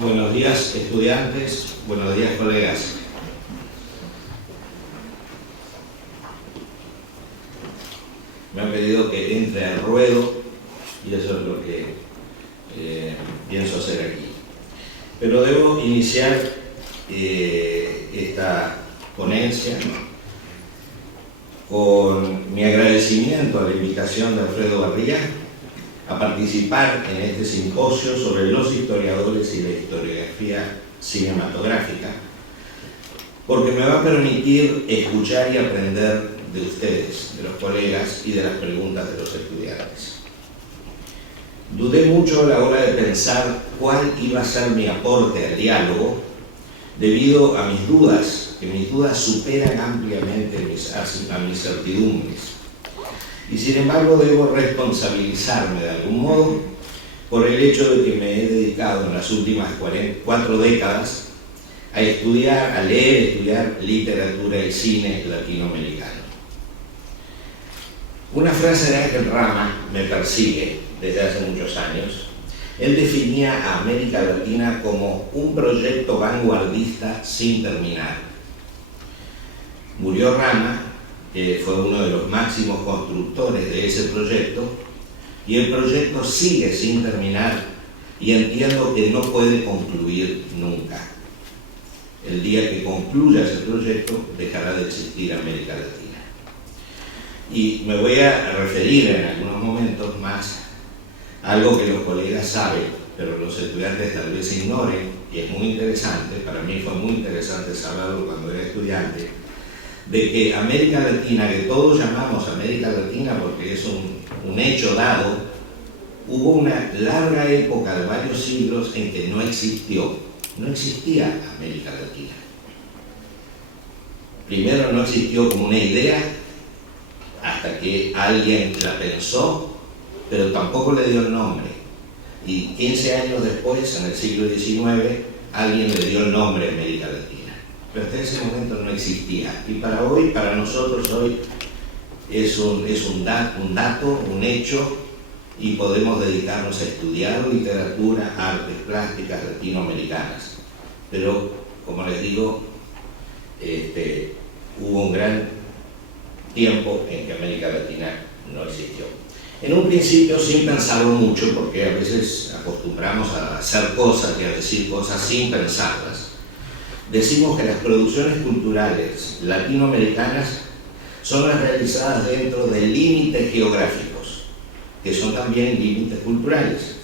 Buenos días, estudiantes. Buenos días, colegas. Me han pedido que entre al ruedo y eso es lo que pienso hacer aquí. Pero debo iniciar esta ponencia con mi agradecimiento a la invitación de Alfredo Barría a participar en este simposio sobre los historiadores y la historiografía cinematográfica, porque me va a permitir escuchar y aprender de ustedes, de los colegas y de las preguntas de los estudiantes. Dudé mucho a la hora de pensar cuál iba a ser mi aporte al diálogo, debido a mis dudas, que mis dudas superan ampliamente a mis certidumbres. Y sin embargo debo responsabilizarme de algún modo por el hecho de que me he dedicado en las últimas 4 décadas a estudiar literatura y cine latinoamericano. Una frase de Ángel Rama me persigue desde hace muchos años. Él definía a América Latina como un proyecto vanguardista sin terminar. Murió Rama, que fue uno de los máximos constructores de ese proyecto, y el proyecto sigue sin terminar y entiendo que no puede concluir nunca. El día que concluya ese proyecto dejará de existir América Latina. Y me voy a referir en algunos momentos más a algo que los colegas saben, pero los estudiantes tal vez ignoren, y es muy interesante, para mí fue muy interesante saberlo cuando era estudiante, de que América Latina, que todos llamamos América Latina porque es un hecho dado, hubo una larga época de varios siglos en que no existía América Latina. Primero no existió como una idea, hasta que alguien la pensó, pero tampoco le dio el nombre. Y 15 años después, en el siglo XIX, alguien le dio el nombre a América Latina. Pero hasta ese momento no existía. Y para nosotros hoy es un dato, un hecho, y podemos dedicarnos a estudiar literatura, artes plásticas latinoamericanas. Pero, como les digo, hubo un gran tiempo en que América Latina no existió. En un principio, sin pensarlo mucho, porque a veces acostumbramos a hacer cosas y a decir cosas sin pensarlas, decimos que las producciones culturales latinoamericanas son las realizadas dentro de límites geográficos, que son también límites culturales,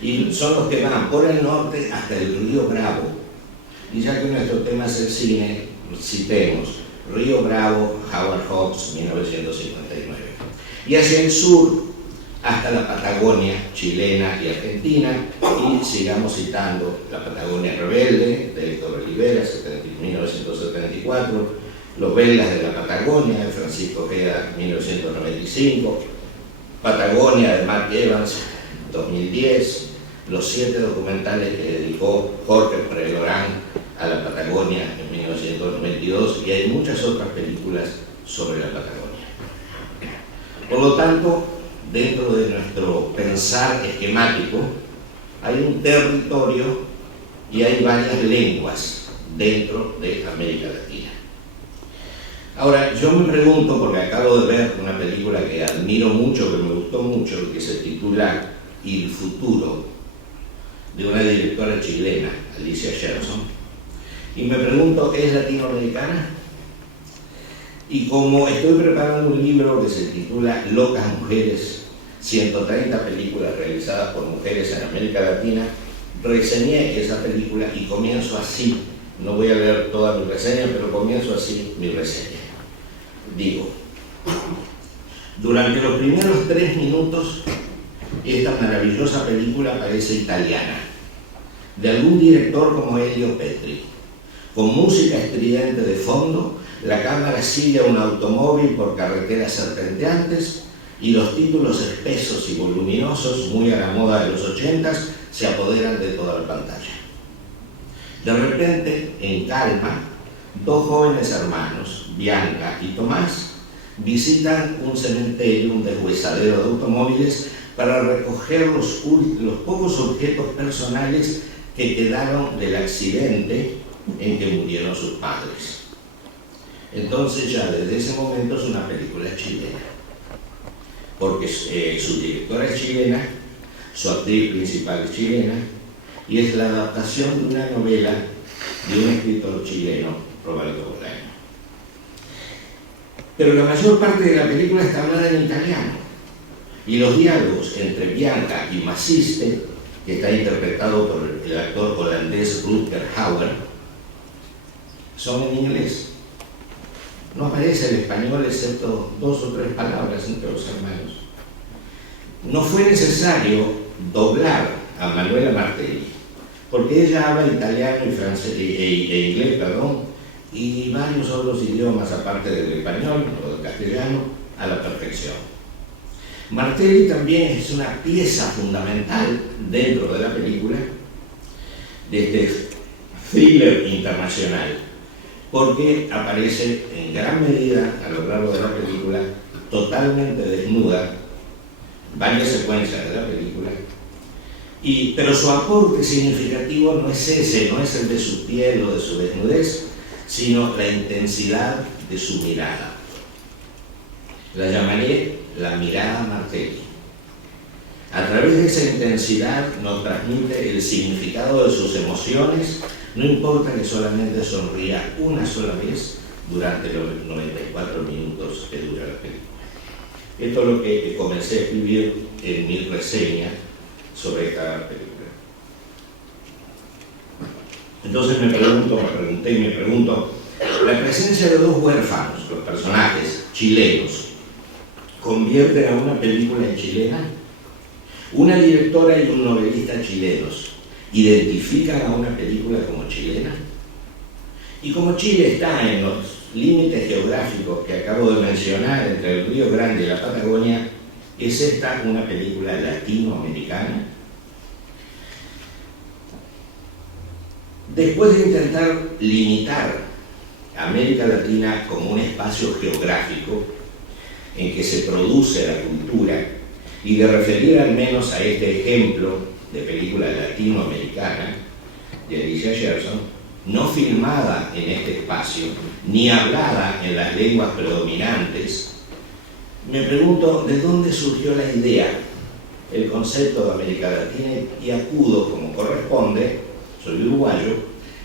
y son los que van por el norte hasta el río Bravo. Y ya que nuestro tema es el cine, citemos Río Bravo, Howard Hawks, 1959. Y hacia el sur, hasta la Patagonia chilena y argentina, y sigamos citando la Patagonia Rebelde, de Héctor Olivera, 1974, Los Belgas de la Patagonia, de Francisco Ojeda, 1995, Patagonia de Mark Evans, 2010, los 7 documentales que dedicó Jorge Prelorán a la Patagonia en 1992, y hay muchas otras películas sobre la Patagonia. Por lo tanto, dentro de nuestro pensar esquemático, hay un territorio y hay varias lenguas dentro de América Latina. Ahora, yo me pregunto, porque acabo de ver una película que admiro mucho, que me gustó mucho, que se titula Il Futuro, de una directora chilena, Alicia Sherson, y me pregunto, ¿es latinoamericana? Y como estoy preparando un libro que se titula Locas Mujeres, 130 películas realizadas por mujeres en América Latina, reseñé esa película y comienzo así. No voy a leer toda mi reseña, pero comienzo así mi reseña. Digo, durante los primeros 3 minutos, esta maravillosa película parece italiana, de algún director como Elio Petri. Con música estridente de fondo, la cámara sigue a un automóvil por carreteras serpenteantes y los títulos espesos y voluminosos, muy a la moda de los 80s, se apoderan de toda la pantalla. De repente, en calma, 2 jóvenes hermanos, Bianca y Tomás, visitan un cementerio, un deshuesadero de automóviles, para recoger los pocos objetos personales que quedaron del accidente en que murieron sus padres. Entonces ya desde ese momento es una película chilena, porque su directora es chilena, su actriz principal es chilena, y es la adaptación de una novela de un escritor chileno, Roberto Bolaño. Pero la mayor parte de la película está hablada en italiano, y los diálogos entre Bianca y Maciste, que está interpretado por el actor holandés Rutger Hauer, son en inglés. No aparece el español excepto 2 o 3 palabras entre los hermanos. No fue necesario doblar a Manuela Martelli, porque ella habla italiano y francés, e inglés, y varios otros idiomas aparte del español o del castellano a la perfección. Martelli también es una pieza fundamental dentro de la película, de este thriller internacional, porque aparece en gran medida a lo largo de la película totalmente desnuda, varias secuencias de la película, pero su aporte significativo no es ese, no es el de su piel o de su desnudez, sino la intensidad de su mirada. La llamaré la mirada Martelli. A través de esa intensidad nos transmite el significado de sus emociones, no importa que solamente sonría una sola vez durante los 94 minutos que dura la película. Esto es lo que comencé a escribir en mi reseña sobre esta película. Entonces me pregunto, la presencia de 2 huérfanos, los personajes chilenos, ¿convierte a una película en chilena? Una directora y un novelista chilenos ¿identifican a una película como chilena? Y como Chile está en los límites geográficos que acabo de mencionar entre el Río Grande y la Patagonia, ¿es esta una película latinoamericana? Después de intentar limitar a América Latina como un espacio geográfico en que se produce la cultura y de referir al menos a este ejemplo de película latinoamericana de Alicia Gerson, no filmada en este espacio, ni hablada en las lenguas predominantes, me pregunto de dónde surgió la idea, el concepto de América Latina, y acudo, como corresponde, soy uruguayo,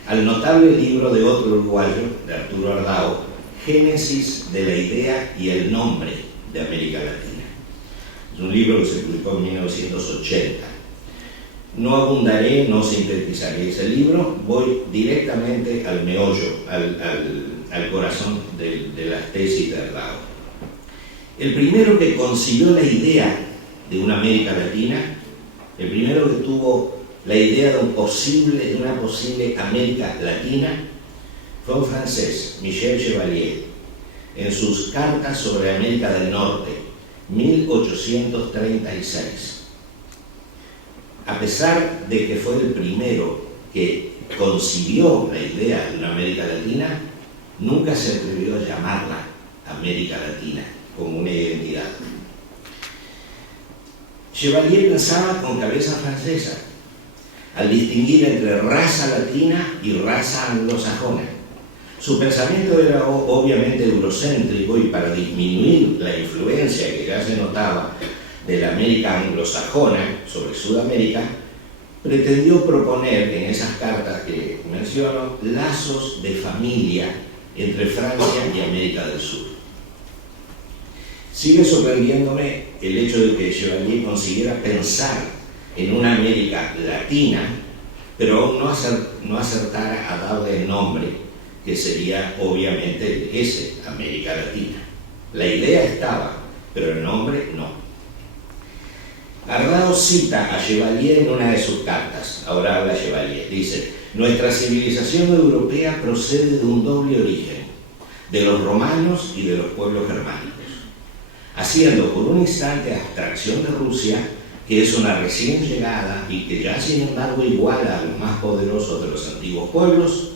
al notable libro de otro uruguayo, de Arturo Ardao, Génesis de la idea y el nombre de América Latina. Es un libro que se publicó en 1980. No abundaré, no sintetizaré ese libro, voy directamente al meollo, al corazón de las tesis de Ardao. El primero que concibió la idea de una América Latina, el primero que tuvo la idea de una posible América Latina, fue un francés, Michel Chevalier, en sus Cartas sobre América del Norte, 1836. A pesar de que fue el primero que concibió la idea de una América Latina, nunca se atrevió a llamarla América Latina como una identidad. Chevalier pensaba con cabeza francesa, al distinguir entre raza latina y raza anglosajona. Su pensamiento era obviamente eurocéntrico, y para disminuir la influencia que ya se notaba de la América anglosajona sobre Sudamérica, pretendió proponer en esas cartas que menciono lazos de familia entre Francia y América del Sur. Sigue sorprendiéndome el hecho de que Chevalier consiguiera pensar en una América Latina, pero aún no acertara a darle el nombre, que sería obviamente ese, América Latina. La idea estaba, pero el nombre no. Ardao cita a Chevalier en una de sus cartas. Ahora habla Chevalier, dice: nuestra civilización europea procede de un doble origen, de los romanos y de los pueblos germánicos, haciendo por un instante abstracción de Rusia, que es una recién llegada y que ya sin embargo iguala a los más poderosos de los antiguos pueblos.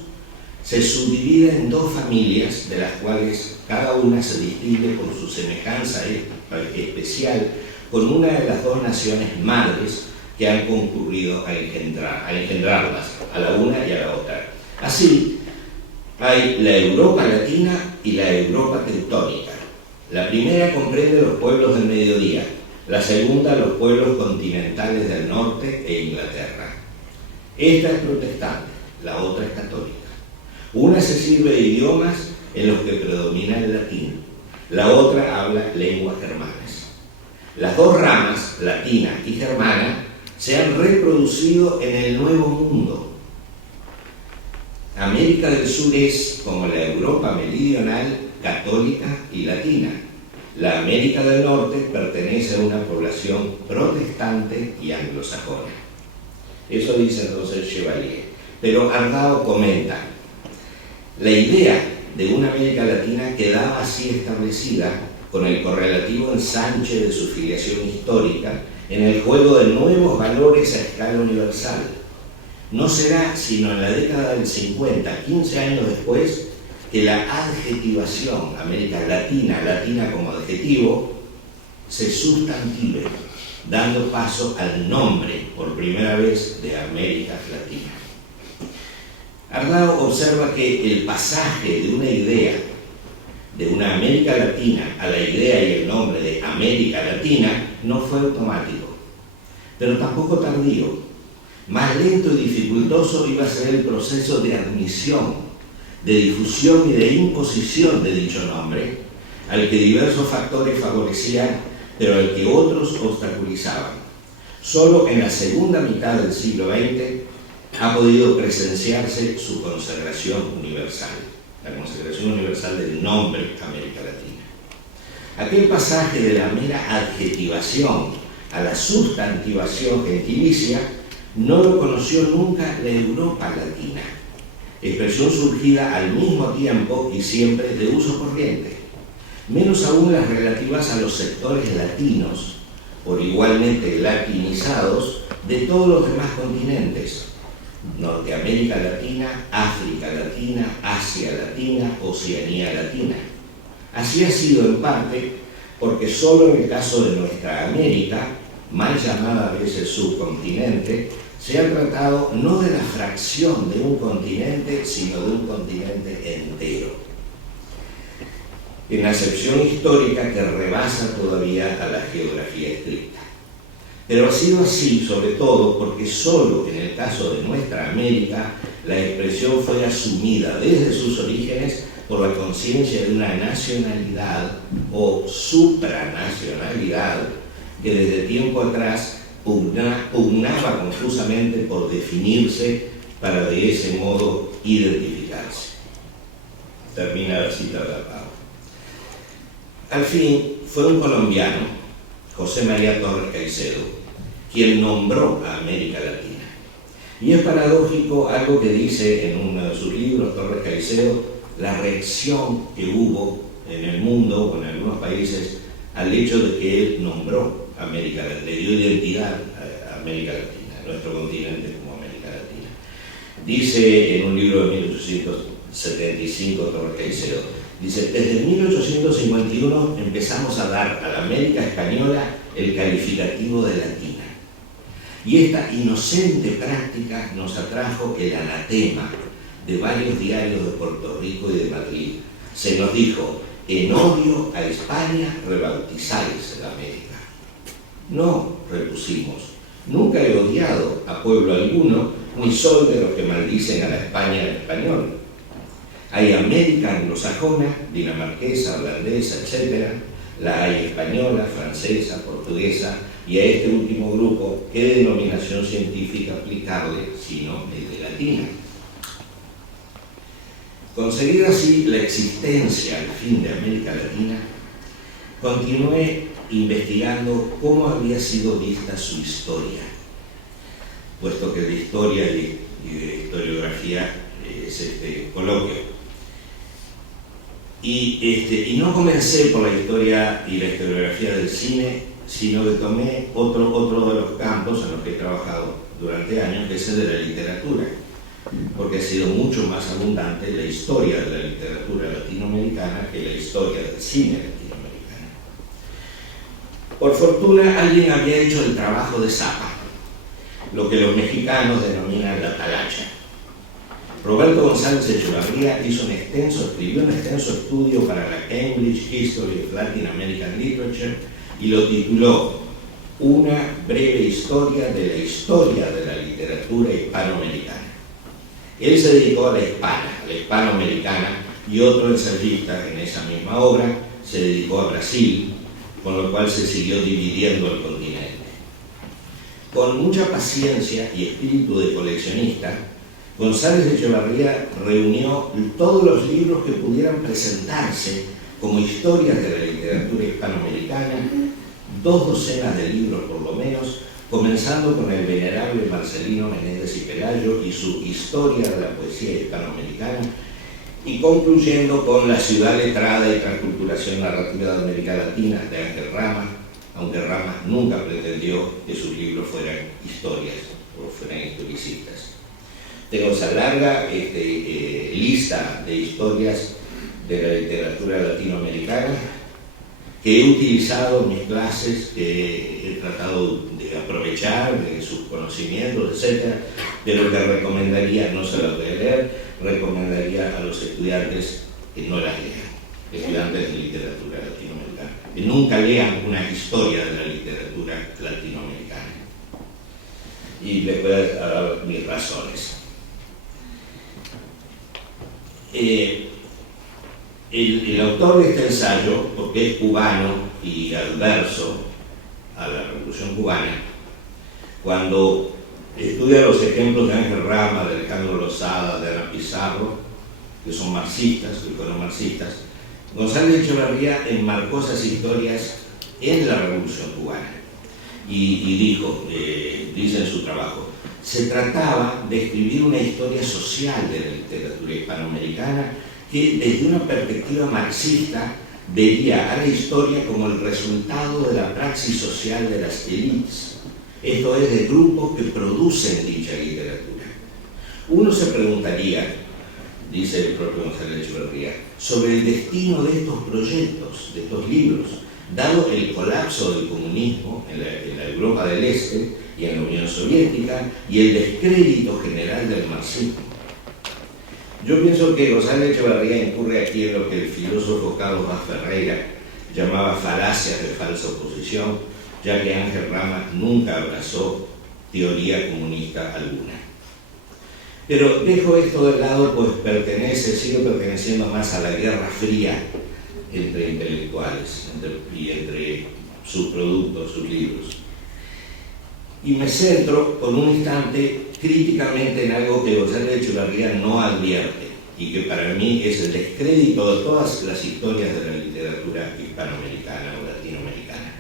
Se subdivide en 2 familias, de las cuales cada una se distingue por su semejanza especial con una de las 2 naciones madres que han concurrido a engendrarlas, a la una y a la otra. Así, hay la Europa latina y la Europa teutónica. La primera comprende los pueblos del mediodía, la segunda los pueblos continentales del norte e Inglaterra. Esta es protestante, la otra es católica. Una se sirve de idiomas en los que predomina el latín, la otra habla lenguas germanas. Las dos ramas, latina y germana, se han reproducido en el Nuevo Mundo. América del Sur es, como la Europa meridional, católica y latina. La América del Norte pertenece a una población protestante y anglosajona. Eso dice entonces Chevalier. Pero Ardao comenta, la idea de una América Latina quedaba así establecida con el correlativo ensanche de su filiación histórica en el juego de nuevos valores a escala universal. No será sino en la década del 50, 15 años después, que la adjetivación América Latina, latina como adjetivo, se sustantive, dando paso al nombre, por primera vez, de América Latina. Ardao observa que el pasaje de una idea de una América Latina a la idea y el nombre de América Latina no fue automático, pero tampoco tardío. Más lento y dificultoso iba a ser el proceso de admisión, de difusión y de imposición de dicho nombre, al que diversos factores favorecían, pero al que otros obstaculizaban. Solo en la segunda mitad del siglo XX ha podido presenciarse su consagración universal, la consagración universal del nombre América Latina. Aquel pasaje de la mera adjetivación a la sustantivación gentilicia no lo conoció nunca la Europa Latina, expresión surgida al mismo tiempo y siempre de uso corriente, menos aún las relativas a los sectores latinos, por igualmente latinizados, de todos los demás continentes: Norteamérica Latina, África Latina, Asia Latina, Oceanía Latina. Así ha sido en parte porque solo en el caso de nuestra América, mal llamada a veces subcontinente, se ha tratado no de la fracción de un continente, sino de un continente entero, en acepción histórica que rebasa todavía a la geografía estricta. Pero ha sido así, sobre todo, porque solo en el caso de nuestra América la expresión fue asumida desde sus orígenes por la conciencia de una nacionalidad o supranacionalidad que desde tiempo atrás pugnaba confusamente por definirse para de ese modo identificarse. Termina la cita de Ardao. Al fin, fue un colombiano, José María Torres Caicedo, quien nombró a América Latina. Y es paradójico algo que dice en uno de sus libros, Torres Caicedo, la reacción que hubo en el mundo o en algunos países al hecho de que él nombró América Latina, le dio identidad a América Latina, a nuestro continente como América Latina. Dice en un libro de 1875 Torres Caicedo, dice, desde 1851 empezamos a dar a la América española el calificativo de latina. Y esta inocente práctica nos atrajo el anatema de varios diarios de Puerto Rico y de Madrid. Se nos dijo, en odio a España rebautizáis la América. No, repusimos, nunca he odiado a pueblo alguno, ni soy de los que maldicen a la España en español. Hay América anglosajona, dinamarquesa, holandesa, etc. La hay española, francesa, portuguesa, y a este último grupo, ¿qué denominación científica aplicarle sino el de latina? Conseguida así la existencia al fin de América Latina, continué investigando cómo había sido vista su historia, puesto que de historia y de historiografía es este coloquio. Y no comencé por la historia y la historiografía del cine, sino que tomé otro de los campos en los que he trabajado durante años, que es el de la literatura, porque ha sido mucho más abundante la historia de la literatura latinoamericana que la historia del cine latinoamericano. Por fortuna, alguien había hecho el trabajo de Zappa, lo que los mexicanos denominan la talacha. Roberto González Echevarría escribió un extenso estudio para la Cambridge History of Latin American Literature y lo tituló Una breve historia de la literatura hispanoamericana. Él se dedicó a la hispanoamericana, y otro ensayista en esa misma obra se dedicó a Brasil, con lo cual se siguió dividiendo el continente. Con mucha paciencia y espíritu de coleccionista, González Echevarría reunió todos los libros que pudieran presentarse como historias de la literatura hispanoamericana, 2 docenas de libros por lo menos, comenzando con el venerable Marcelino Menéndez y Pelayo y su Historia de la poesía hispanoamericana, y concluyendo con La ciudad letrada y transculturación narrativa de América Latina de Ángel Rama, aunque Rama nunca pretendió que sus libros fueran historias o fueran historicistas. Tengo esa larga lista de historias de la literatura latinoamericana que he utilizado en mis clases, que he tratado de aprovechar de sus conocimientos, etc., pero que recomendaría, no se las voy a leer, recomendaría a los estudiantes que no las lean, estudiantes de literatura latinoamericana, que nunca lean una historia de la literatura latinoamericana. Y les voy a dar mis razones. El autor de este ensayo, porque es cubano y adverso a la Revolución Cubana, cuando estudia los ejemplos de Ángel Rama, de Alejandro Lozada, de Ana Pizarro, que son marxistas, marxistas, González Echevarría enmarcó esas historias en la Revolución Cubana y dijo, dice en su trabajo, se trataba de escribir una historia social de la literatura hispanoamericana que desde una perspectiva marxista veía a la historia como el resultado de la praxis social de las élites, esto es, de grupos que producen dicha literatura. Uno se preguntaría, dice el propio González Echevarría, sobre el destino de estos proyectos, de estos libros, dado el colapso del comunismo en la Europa del Este y en la Unión Soviética y el descrédito general del marxismo. Yo pienso que González Echevarría incurre aquí en lo que el filósofo Carlos Vaz Ferreira llamaba falacias de falsa oposición, ya que Ángel Rama nunca abrazó teoría comunista alguna. Pero dejo esto de lado, pues sigue perteneciendo más a la Guerra Fría entre intelectuales y entre sus productos, sus libros. Y me centro por un instante críticamente en algo que González Echevarría no advierte y que para mí es el descrédito de todas las historias de la literatura hispanoamericana o latinoamericana.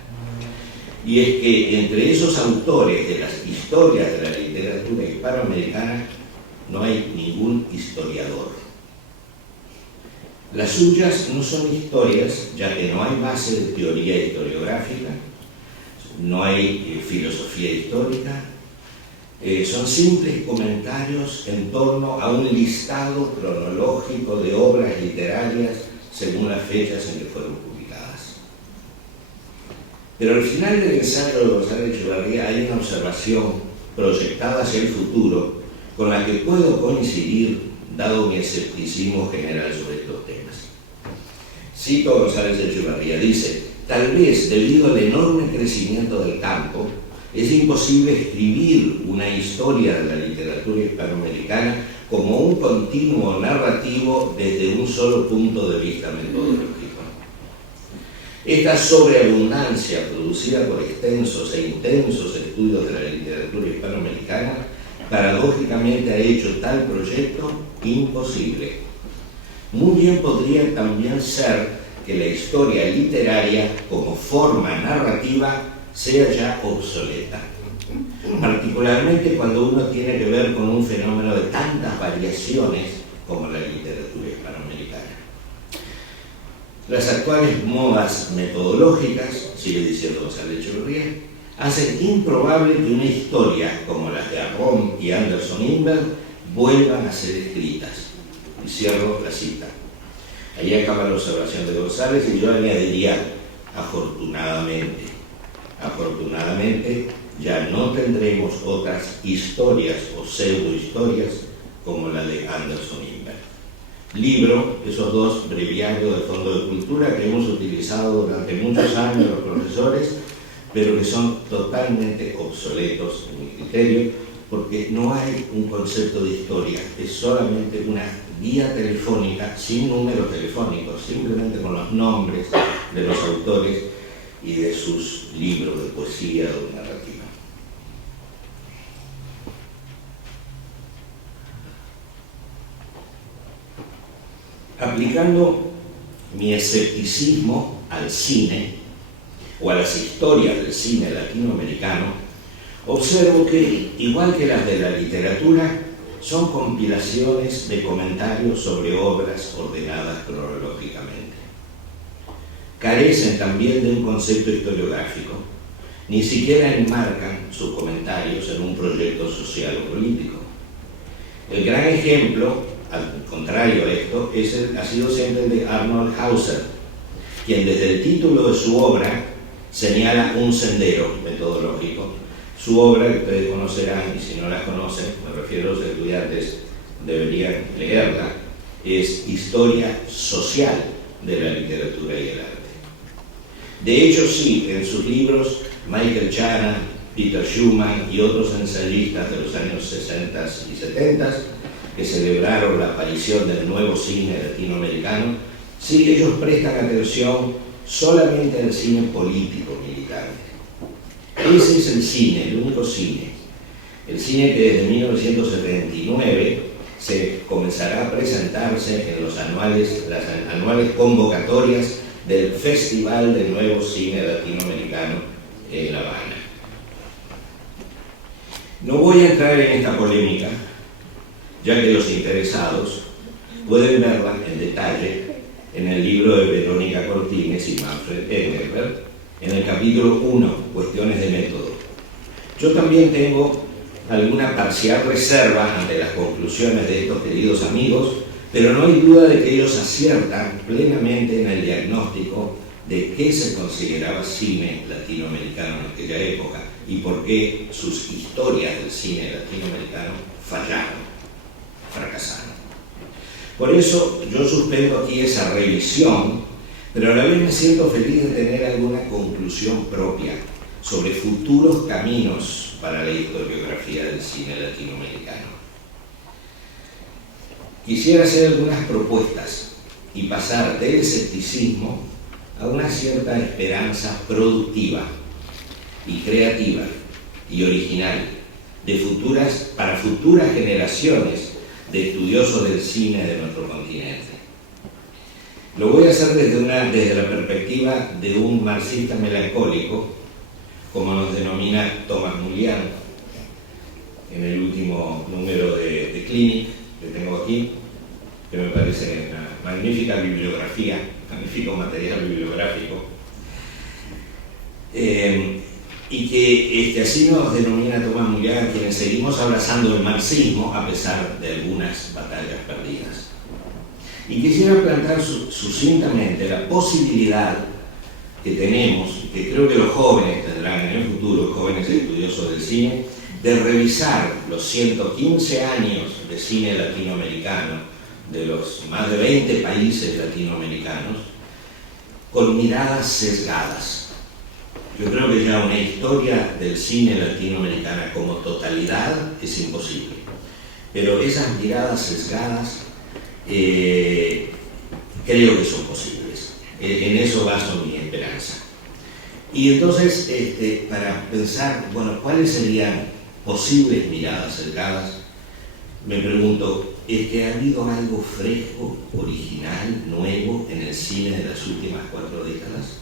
Y es que entre esos autores de las historias de la literatura hispanoamericana no hay ningún historiador. Las suyas no son historias, ya que no hay base de teoría historiográfica, no hay filosofía histórica, son simples comentarios en torno a un listado cronológico de obras literarias según las fechas en que fueron publicadas. Pero al final del ensayo de González Echevarría hay una observación proyectada hacia el futuro con la que puedo coincidir, dado mi escepticismo general sobre estos temas. Cito a González Echevarría, dice: tal vez debido al enorme crecimiento del campo, es imposible escribir una historia de la literatura hispanoamericana como un continuo narrativo desde un solo punto de vista metodológico. Esta sobreabundancia producida por extensos e intensos estudios de la literatura hispanoamericana paradójicamente ha hecho tal proyecto imposible. Muy bien podría también ser que la historia literaria como forma narrativa sea ya obsoleta, particularmente cuando uno tiene que ver con un fenómeno de tantas variaciones como la literatura hispanoamericana. Las actuales modas metodológicas, sigue diciendo González Echevarría, hacen improbable que una historia como las de Arrón y Anderson Inberg vuelvan a ser escritas. Y cierro la cita. Ahí acaba la observación de González y yo añadiría, afortunadamente, ya no tendremos otras historias o pseudohistorias como la de Anderson Imbert. Libro, esos dos breviarios del Fondo de Cultura que hemos utilizado durante muchos años los profesores, pero que son totalmente obsoletos en mi criterio, porque no hay un concepto de historia, es solamente una guía telefónica sin números telefónicos, simplemente con los nombres de los autores y de sus libros de poesía o de narrativa. Aplicando mi escepticismo al cine o a las historias del cine latinoamericano, observo que, igual que las de la literatura, son compilaciones de comentarios sobre obras ordenadas cronológicamente. Carecen también de un concepto historiográfico, ni siquiera enmarcan sus comentarios en un proyecto social o político. El gran ejemplo, al contrario a esto, ha sido siempre el de Arnold Hauser, quien desde el título de su obra señala un sendero metodológico. Su obra, que ustedes conocerán, y si no la conocen, me refiero a los estudiantes, deberían leerla, es Historia Social de la Literatura y el Arte. De hecho, sí, en sus libros, Michael Chana, Peter Schumann y otros ensayistas de los años 60 y 70 que celebraron la aparición del nuevo cine latinoamericano, sí, ellos prestan atención solamente al cine político militante. Ese es el cine, el único cine. El cine que desde 1979 se comenzará a presentarse en las anuales convocatorias del Festival de Nuevo Cine Latinoamericano en La Habana. No voy a entrar en esta polémica, ya que los interesados pueden verla en detalle en el libro de Verónica Cortines y Manfred Engelbert, en el capítulo 1, Cuestiones de Método. Yo también tengo alguna parcial reserva ante las conclusiones de estos queridos amigos, pero no hay duda de que ellos aciertan plenamente en el diagnóstico de qué se consideraba cine latinoamericano en aquella época y por qué sus historias del cine latinoamericano fracasaron. Por eso yo suspendo aquí esa revisión, pero a la vez me siento feliz de tener alguna conclusión propia sobre futuros caminos para la historiografía del cine latinoamericano. Quisiera hacer algunas propuestas y pasar del escepticismo a una cierta esperanza productiva y creativa y original para futuras generaciones de estudiosos del cine de nuestro continente. Lo voy a hacer desde la perspectiva de un marxista melancólico, como nos denomina Thomas Mullian en el último número de Clinic que tengo aquí, que me parece una magnífica bibliografía, magnífico material bibliográfico, y que así nos denomina Thomas Mullian, quienes seguimos abrazando el marxismo a pesar de algunas batallas perdidas. Y quisiera plantear sucintamente la posibilidad que tenemos, que creo que los jóvenes tendrán en el futuro, jóvenes estudiosos del cine, de revisar los 115 años de cine latinoamericano de los más de 20 países latinoamericanos con miradas sesgadas. Yo creo que ya una historia del cine latinoamericano como totalidad es imposible, pero esas miradas sesgadas creo que son posibles. En eso baso mi esperanza. Y entonces, para pensar, bueno, ¿cuáles serían posibles miradas sesgadas? Me pregunto, ¿es que ha habido algo fresco, original, nuevo en el cine de las últimas 4 décadas?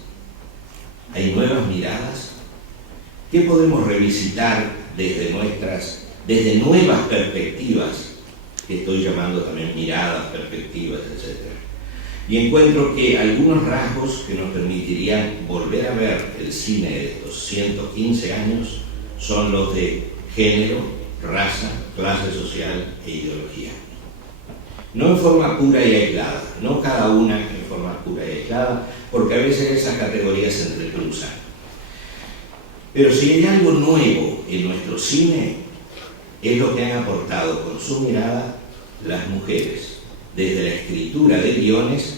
¿Hay nuevas miradas? ¿Qué podemos revisitar desde nuevas perspectivas, que estoy llamando también miradas, perspectivas, etc.? Y encuentro que algunos rasgos que nos permitirían volver a ver el cine de estos 115 años son los de género, raza, clase social e ideología. No en forma pura y aislada, no cada una en forma pura y aislada, porque a veces esas categorías se entrecruzan. Pero si hay algo nuevo en nuestro cine, es lo que han aportado con su mirada las mujeres, desde la escritura de guiones,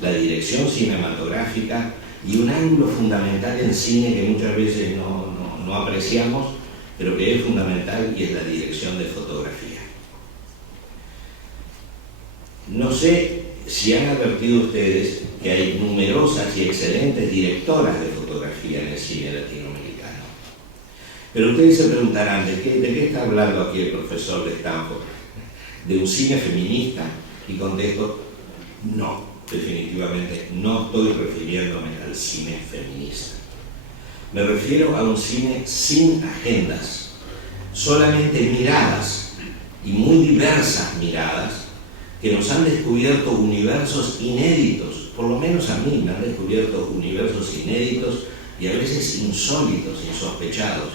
la dirección cinematográfica y un ángulo fundamental en cine que muchas veces no apreciamos, pero que es fundamental, y es la dirección de fotografía. No sé si han advertido ustedes que hay numerosas y excelentes directoras de fotografía en el cine latinoamericano. Pero ustedes se preguntarán, ¿de qué está hablando aquí el profesor de Stanford? ¿De un cine feminista? Y contesto, no, definitivamente no estoy refiriéndome al cine feminista. Me refiero a un cine sin agendas, solamente miradas, y muy diversas miradas, que nos han descubierto universos inéditos, por lo menos a mí me han descubierto universos inéditos y a veces insólitos, insospechados.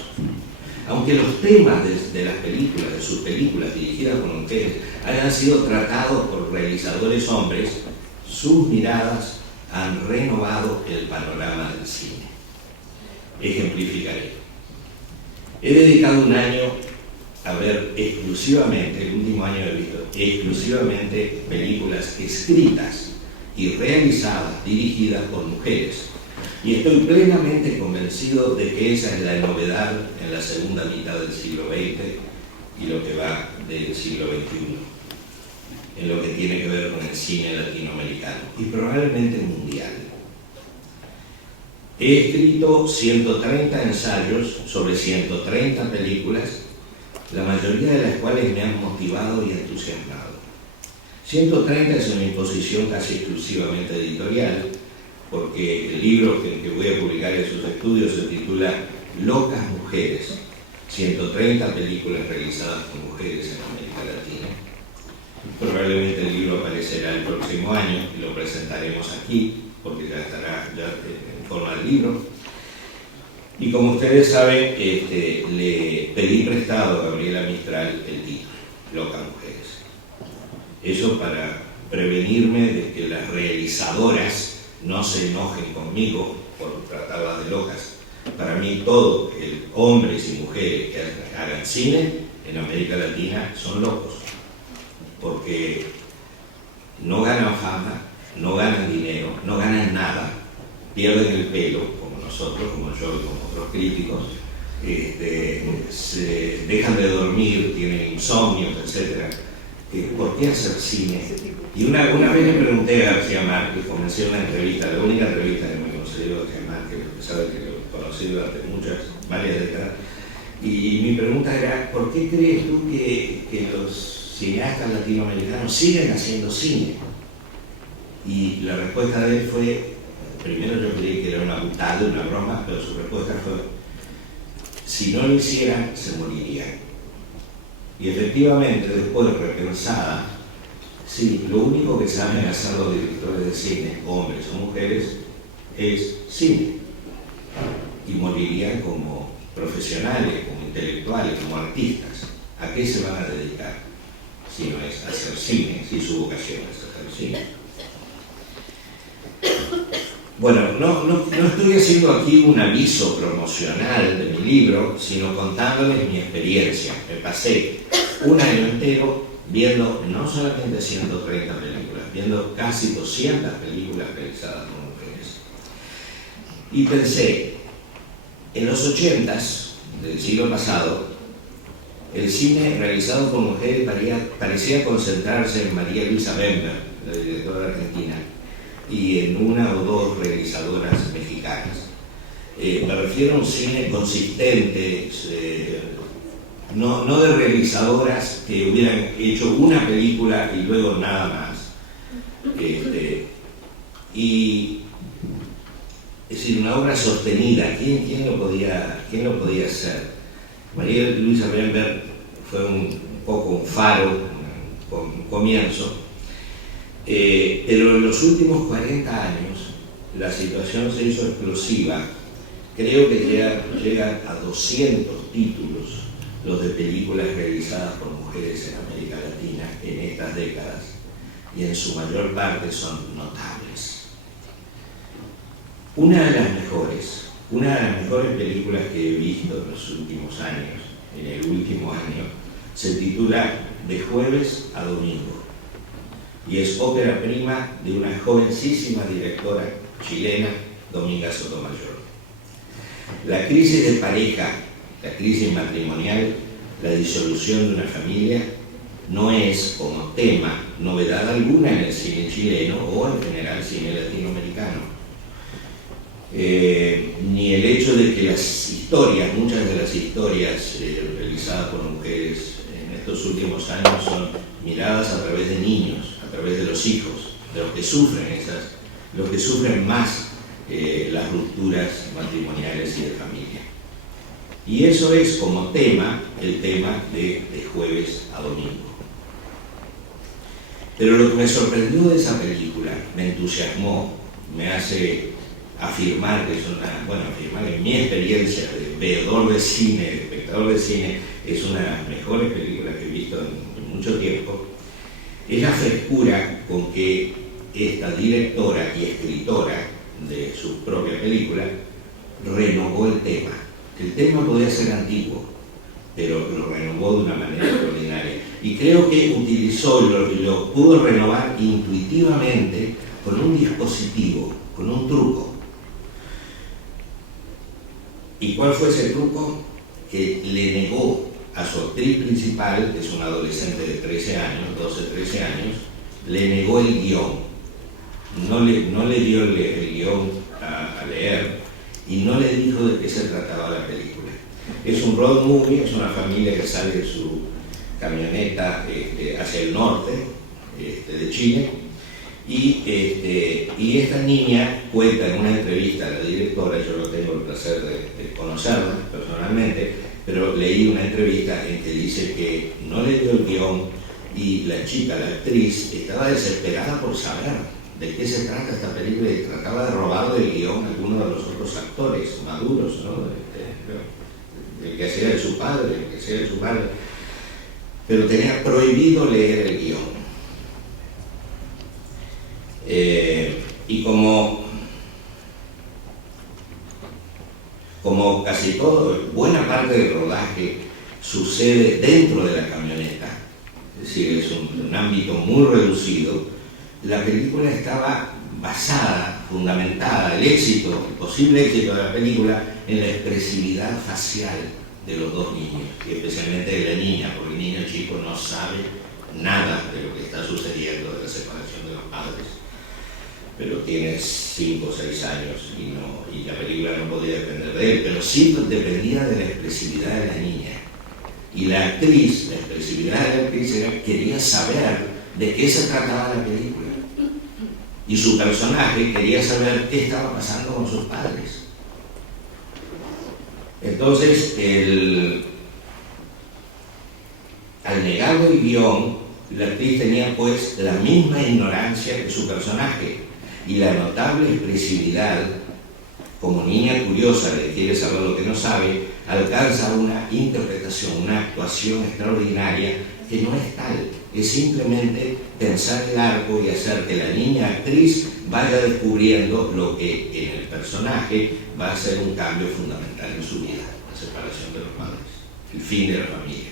Aunque los temas de las películas, de sus películas dirigidas por mujeres, hayan sido tratados por realizadores hombres, sus miradas han renovado el panorama del cine. Ejemplificaré. He dedicado un año a ver exclusivamente, el último año he visto exclusivamente películas escritas y realizadas, dirigidas por mujeres. Y estoy plenamente convencido de que esa es la novedad en la segunda mitad del siglo XX y lo que va del siglo XXI, en lo que tiene que ver con el cine latinoamericano y probablemente mundial. He escrito 130 ensayos sobre 130 películas, la mayoría de las cuales me han motivado y entusiasmado. 130 es una imposición casi exclusivamente editorial, porque el libro que voy a publicar en sus estudios se titula Locas Mujeres, 130 películas realizadas por mujeres en América Latina. Probablemente el libro aparecerá el próximo año y lo presentaremos aquí, porque ya estará en forma de libro. Y como ustedes saben, le pedí prestado a Gabriela Mistral el título, Locas Mujeres. Eso para prevenirme de que las realizadoras no se enojen conmigo por tratarlas de locas. Para mí, todo hombres y mujeres que hagan cine en América Latina son locos, porque no ganan fama, no ganan dinero, no ganan nada, pierden el pelo, como nosotros, como yo y como otros críticos, se dejan de dormir, tienen insomnios, etc. ¿Por qué hacer cine? Y una vez le pregunté a García Márquez, comencé una entrevista, la única entrevista que me concedió García Márquez, a pesar de que lo conocí durante varias décadas, y mi pregunta era, ¿por qué crees tú que los cineastas latinoamericanos siguen haciendo cine? Y la respuesta de él fue, primero yo creí que era una butada, una broma, pero su respuesta fue, si no lo hicieran, se morirían. Y efectivamente, después repensada, sí, lo único que saben hacer los directores de cine, hombres o mujeres, es cine. Y morirían como profesionales, como intelectuales, como artistas. ¿A qué se van a dedicar? Si no es hacer cine, si su vocación es hacer cine. Bueno, no estoy haciendo aquí un aviso promocional de mi libro, sino contándoles mi experiencia. Me pasé un año entero viendo no solamente 130 películas, viendo casi 200 películas realizadas por mujeres. Y pensé, en los 80s del siglo pasado, el cine realizado por mujeres parecía concentrarse en María Luisa Bember, la directora argentina, y en una o dos realizadoras mexicanas. Me refiero a un cine consistente, no de realizadoras que hubieran hecho una película y luego nada más. Es decir, una obra sostenida. ¿Quién lo podía hacer? María Luisa Bember fue un poco un faro, un comienzo. Pero en los últimos 40 años la situación se hizo explosiva. Creo que llega a 200 títulos los de películas realizadas por mujeres en América Latina en estas décadas, y en su mayor parte son notables. Una de las mejores, Una de las mejores películas que he visto en los últimos años, en el último año, se titula De jueves a domingo y es ópera prima de una jovencísima directora chilena, Dominga Sotomayor. La crisis de pareja, la crisis matrimonial, la disolución de una familia no es como tema novedad alguna en el cine chileno o en general cine latinoamericano. Ni el hecho de que las historias, muchas de las historias realizadas por mujeres en estos últimos años son miradas a través de niños, a través de los hijos, de los que sufren los que sufren más las rupturas matrimoniales y de familia. Y eso es como tema, el tema de jueves a domingo. Pero lo que me sorprendió de esa película, me entusiasmó, me hace afirmar que es afirmar que mi experiencia de veedor de cine, de espectador de cine, es una de las mejores películas que he visto en mucho tiempo, es la frescura con que esta directora y escritora de su propia película renovó el tema. El tema podía ser antiguo, pero lo renovó de una manera extraordinaria. Y creo que utilizó y lo pudo renovar intuitivamente con un dispositivo, con un truco. ¿Y cuál fue ese truco? Que le negó a su actriz principal, que es una adolescente de 13 años, 12-13 años, le negó el guión. No le dio el guión a leer y no le dijo de qué se trataba la película. Es un road movie, es una familia que sale de su camioneta hacia el norte de Chile y esta niña cuenta en una entrevista a la directora, yo no tengo el placer de conocerla personalmente, pero leí una entrevista en que dice que no le dio el guión y la chica, la actriz, estaba desesperada por saber de qué se trata esta película y trataba de robarle el guión a alguno de los otros actores maduros, ¿no? El que hacía de su padre, el que hacía de su madre, pero tenía prohibido leer el guión. Y como casi todo, buena parte del rodaje sucede dentro de la camioneta, es decir, es un ámbito muy reducido, la película estaba basada, fundamentada, el posible éxito de la película en la expresividad facial de los dos niños, y especialmente de la niña, porque el niño chico no sabe nada de lo que está sucediendo de la separación de los padres, pero tiene 5 o 6 años y la película no podía depender de él, pero sí dependía de la expresividad de la niña. Y la actriz, la expresividad de la actriz quería saber de qué se trataba la película. Y su personaje quería saber qué estaba pasando con sus padres. Entonces, al negarle el guión, la actriz tenía pues la misma ignorancia que su personaje y la notable expresividad, como niña curiosa que quiere saber lo que no sabe, alcanza una interpretación, una actuación extraordinaria que no es tal, es simplemente tensar el arco y hacer que la niña actriz vaya descubriendo lo que en el personaje va a ser un cambio fundamental en su vida, la separación de los padres, el fin de la familia.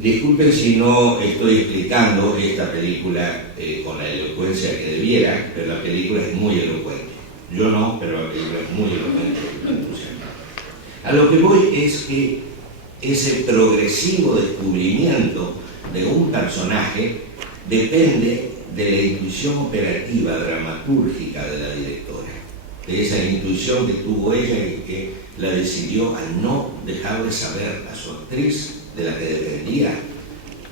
Disculpen si no estoy explicando esta película con la elocuencia que debiera, pero la película es muy elocuente. Yo no, pero la película es muy elocuente. A lo que voy es que ese progresivo descubrimiento de un personaje depende de la intuición operativa, dramatúrgica de la directora, de esa intuición que tuvo ella y que la decidió al no dejar de saber a su actriz, de la que dependía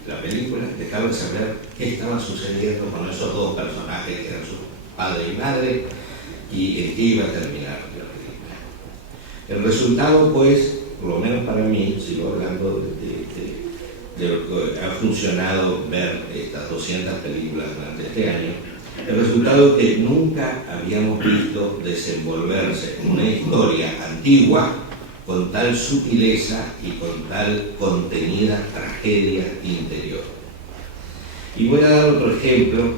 la película, dejar de saber qué estaba sucediendo con esos dos personajes que eran su padre y madre y en qué iba a terminar la película. El resultado, pues, por lo menos para mí, sigo hablando de lo que ha funcionado ver estas 200 películas durante este año, el resultado es que nunca habíamos visto desenvolverse una historia antigua con tal sutileza y con tal contenida tragedia interior. Y voy a dar otro ejemplo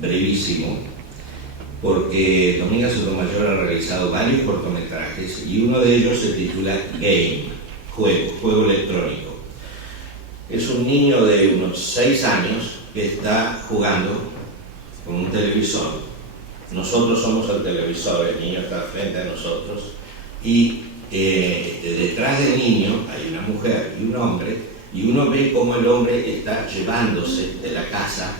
brevísimo, porque Dominga Sotomayor ha realizado varios cortometrajes y uno de ellos se titula Game, juego electrónico. Es un niño de unos 6 años que está jugando con un televisor. Nosotros somos el televisor, el niño está frente a nosotros y detrás del niño hay una mujer y un hombre, y uno ve cómo el hombre está llevándose de la casa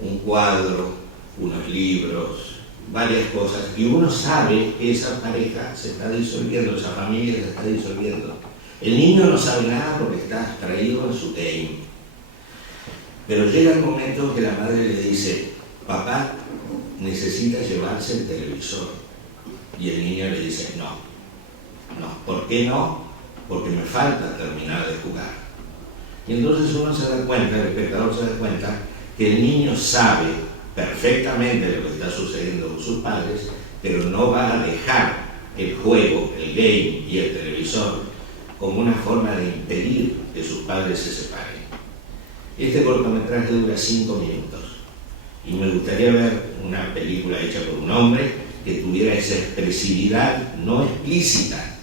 un cuadro, unos libros, varias cosas, y uno sabe que esa pareja se está disolviendo, esa familia se está disolviendo. El niño no sabe nada porque está abstraído en su game. Pero llega el momento que la madre le dice: papá necesita llevarse el televisor. Y el niño le dice: no. ¿Por qué no? Porque me falta terminar de jugar. Y entonces uno se da cuenta, el espectador se da cuenta, que el niño sabe perfectamente lo que está sucediendo con sus padres, pero no va a dejar el juego, el game y el televisor como una forma de impedir que sus padres se separen. Este cortometraje dura 5 minutos y me gustaría ver una película hecha por un hombre que tuviera esa expresividad no explícita,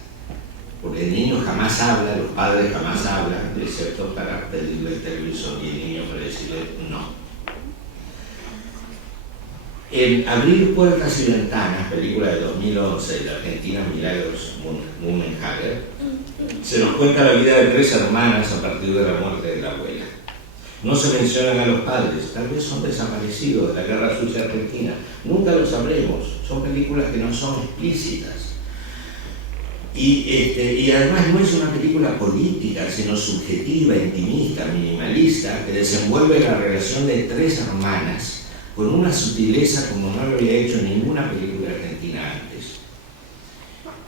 porque el niño jamás habla, los padres jamás hablan, excepto para pedirle el televisor y el niño para decirle no. En Abrir puertas y ventanas, película de 2011 de Argentina, Milagros Munenhager, se nos cuenta la vida de 3 hermanas a partir de la muerte de la abuela. No se mencionan a los padres, tal vez son desaparecidos de la Guerra Sucia Argentina, nunca lo sabremos, son películas que no son explícitas. Y además no es una película política, sino subjetiva, intimista, minimalista, que desenvuelve la relación de 3 hermanas con una sutileza como no lo había hecho ninguna película argentina antes.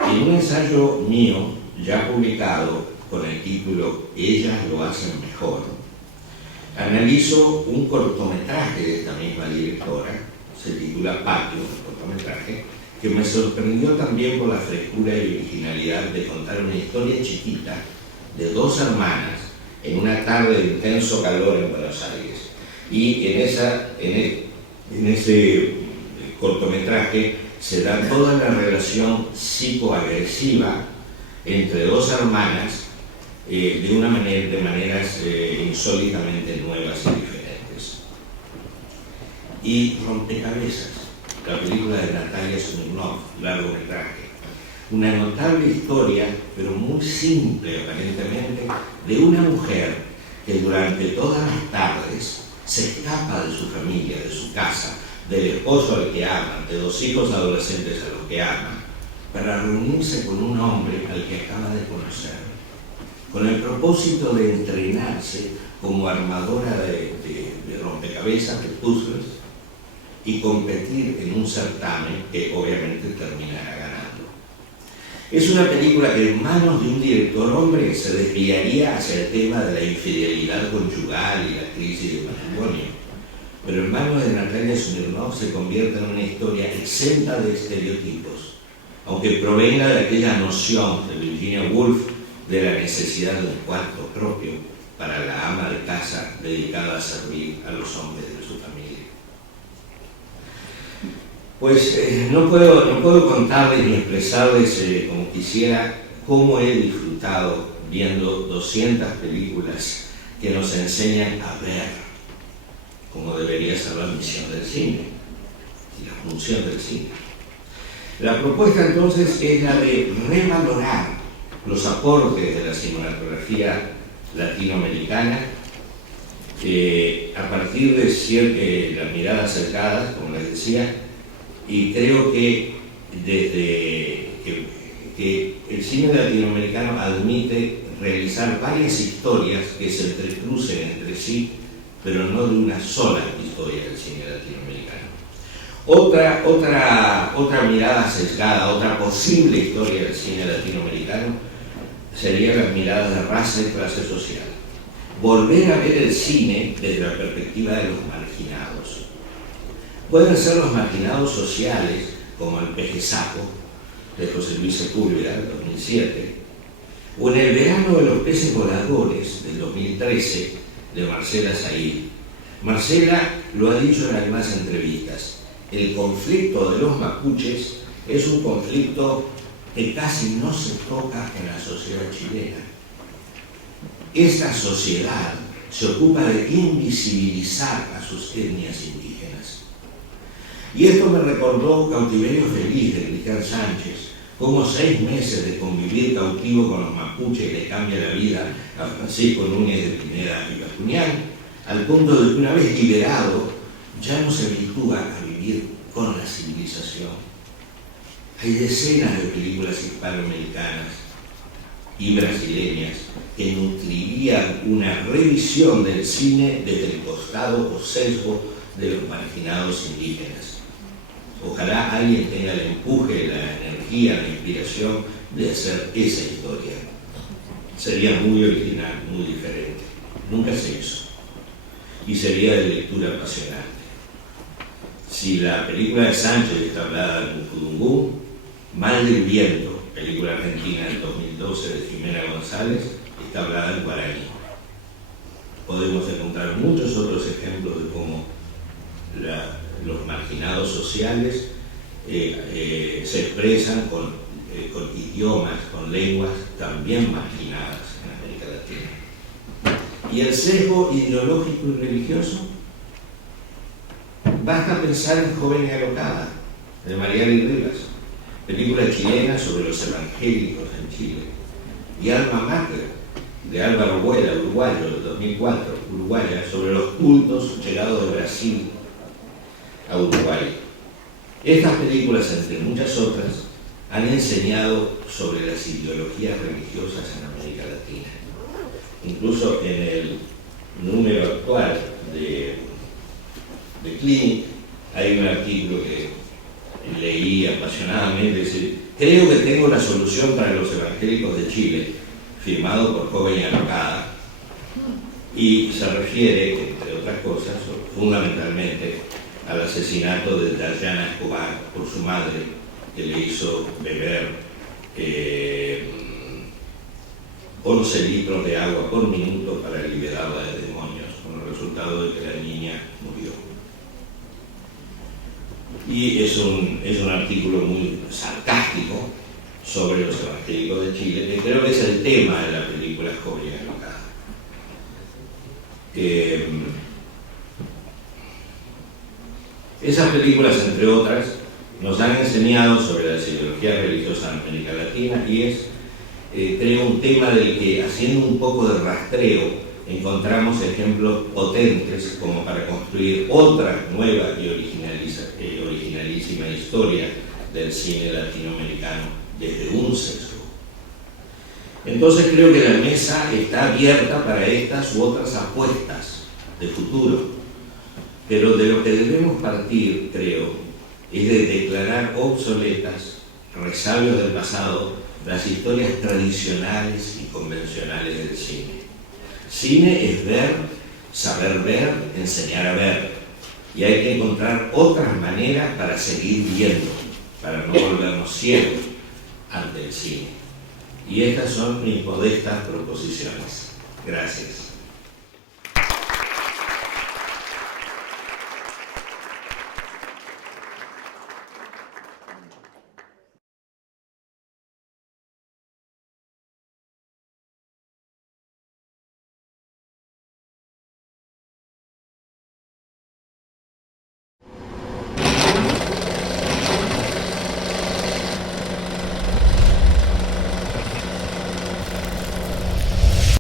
En un ensayo mío, ya publicado con el título Ellas lo hacen mejor, analizo un cortometraje de esta misma directora, se titula Patio, el cortometraje, que me sorprendió también por la frescura y originalidad de contar una historia chiquita de 2 hermanas en una tarde de intenso calor en Buenos Aires. Y en ese cortometraje se da toda la relación psicoagresiva entre 2 hermanas de maneras insólitamente nuevas y diferentes. Y Rompecabezas, la película de Natalia Smirnoff, largometraje. Una notable historia, pero muy simple aparentemente, de una mujer que durante todas las tardes se escapa de su familia, de su casa, del esposo al que ama, de 2 hijos adolescentes a los que ama, para reunirse con un hombre al que acaba de conocer, con el propósito de entrenarse como armadora de rompecabezas, de puzzles, y competir en un certamen que obviamente terminará ganando. Es una película que en manos de un director hombre se desviaría hacia el tema de la infidelidad conyugal y la crisis del matrimonio, pero en manos de Natalia Smirnoff se convierte en una historia exenta de estereotipos, aunque provenga de aquella noción de Virginia Woolf de la necesidad de un cuarto propio para la ama de casa dedicada a servir a los hombres de su familia. Pues no puedo contarles ni expresarles como quisiera cómo he disfrutado viendo 200 películas que nos enseñan a ver, como debería ser la misión del cine y la función del cine. La propuesta entonces es la de revalorar los aportes de la cinematografía latinoamericana a partir de las miradas cercadas, como les decía, y creo que desde que el cine latinoamericano admite realizar varias historias que se entrecrucen entre sí, pero no de una sola historia del cine latinoamericano. Otra mirada sesgada, otra posible historia del cine latinoamericano sería la mirada de raza y clase social. Volver a ver el cine desde la perspectiva de los marginados. Pueden ser los marginados sociales, como El Peje Sapo, de José Luis Sepúlveda, del 2007, o En el verano de los peces voladores, del 2013, de Marcela Said. Marcela lo ha dicho en algunas entrevistas: el conflicto de los mapuches es un conflicto que casi no se toca en la sociedad chilena. Esta sociedad se ocupa de invisibilizar a sus etnias indígenas. Y esto me recordó Cautiverio Feliz de Cristian Sánchez, cómo 6 meses de convivir cautivo con los mapuches le cambia la vida a Francisco Núñez de Pineda y Bascuñán, al punto de que una vez liberado ya no se habitúa a vivir con la civilización. Hay decenas de películas hispanoamericanas y brasileñas que nutrirían una revisión del cine desde el costado o sesgo de los marginados indígenas. Ojalá alguien tenga el empuje, la energía, la inspiración de hacer esa historia. Sería muy original, muy diferente. Nunca se hizo. Y sería de lectura apasionante. Si la película de Sánchez está hablada en Mujudungún, Mal del Viento, película argentina del 2012 de Jimena González, está hablada en guaraní. Podemos encontrar muchos otros ejemplos de cómo los marginados sociales se expresan con idiomas, con lenguas también marginadas en América Latina. ¿Y el sesgo ideológico y religioso? Basta pensar en Joven y Alocada, de Mariali Rivas, película chilena sobre los evangélicos en Chile, y Alma Mater, de Álvaro Buela, uruguayo, del 2004, uruguaya, sobre los cultos llegados de Brasil a Uruguay. Estas películas, entre muchas otras, han enseñado sobre las ideologías religiosas en América Latina. Incluso en el número actual de Clinic hay un artículo que leí apasionadamente, dice: creo que tengo la solución para los evangélicos de Chile, firmado por Joven y Alocada, y se refiere, entre otras cosas, fundamentalmente al asesinato de Dayana Escobar por su madre, que le hizo beber 11 litros de agua por minuto para liberarla de demonios, con el resultado de que la niña murió. Y es un artículo muy sarcástico sobre los evangélicos de Chile, que creo que es el tema de la película Joven y Alocada. Esas películas, entre otras, nos han enseñado sobre las ideologías religiosas en América Latina y es, creo, un tema del que, haciendo un poco de rastreo, encontramos ejemplos potentes como para construir otra nueva y originalísima historia del cine latinoamericano desde un sesgo. Entonces creo que la mesa está abierta para estas u otras apuestas de futuro, pero de lo que debemos partir, creo, es de declarar obsoletas, resabios del pasado, las historias tradicionales y convencionales del cine. Cine es ver, saber ver, enseñar a ver, y hay que encontrar otras maneras para seguir viendo, para no volvernos ciegos ante el cine. Y estas son mis modestas proposiciones. Gracias.